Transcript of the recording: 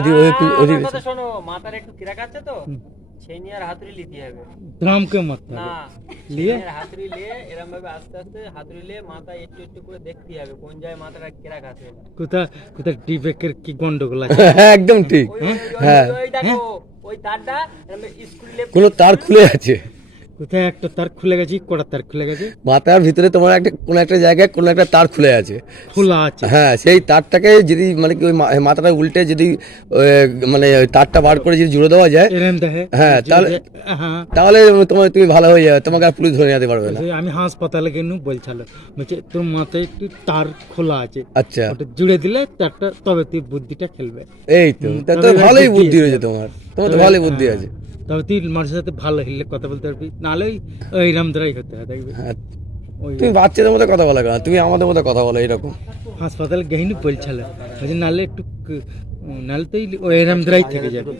কথা শোনো, মাথার একটু ক্র্যাক আছে তো, ছেনি আর হাতুড়ি লিতে হবে। ड्राम के मत না, लिए ছেনি আর হাতুড়ি নিয়ে এরকম ভাবে আস্তে আস্তে হাতুড়ি নিয়ে মাথা একটু একটু করে দেখতে হবে কোন জায়গায় মাথাটা ক্র্যাক আছে। कुता कुता ডিবেকের কি গন্ডগোল আছে একদম ঠিক। ওই ওই- ওই- হ্যাঁ। ওই দেখো ওই তারটা স্কুলে কোনো তার খুলে আছে কোথায় একটা তার খুলে গেছে, কটা তার খুলে গেছে, মাথার ভিতরে, তোমার একটা কোনো একটা জায়গায় কোনো একটা তার খুলে আছে। খোলা আছে। হ্যাঁ, সেই তারটাকে যদি মানে কি ওই মাথাটা উল্টে যদি মানে ওই তারটা বার করে যদি জুড়ে দেওয়া যায়, এরম দেখে হ্যাঁ, তাহলে- হ্যাঁ তাহলে তুমি ভালো হয়ে যাবে, তোমাকে আর পুলিশ ধরে যেতে পারবে না। বলছে, আমি হাসপাতালে গেনু বলছিল, বলছে তোর মাথায় একটু তার খোলা আছে, আচ্ছা, ওটা জুড়ে দিলে তারটা তবে তুই বুদ্ধিটা খেলবে। এই তো তা তো তবে ভালোই বুদ্ধি বুদ্ধি আছে। রয়েছে তোমার, তোমার তো ভালোই বুদ্ধি আছে। তবে তুই মানুষের সাথে ভালো হিললে কথা বলতে পারবি, নাহলে ওই রামদারাই হতে হয় দেখবি। হ্যাঁ, ওই তুমি বাচ্চাদের মতো কথা বলা কেন, তুমি আমাদের মতো কথা বলো এরকম। হাসপাতালে গেহিনি বলছিল, বলছে নাহলে একটু নাহলে তো ওই রামদারাই থেকে যাবে।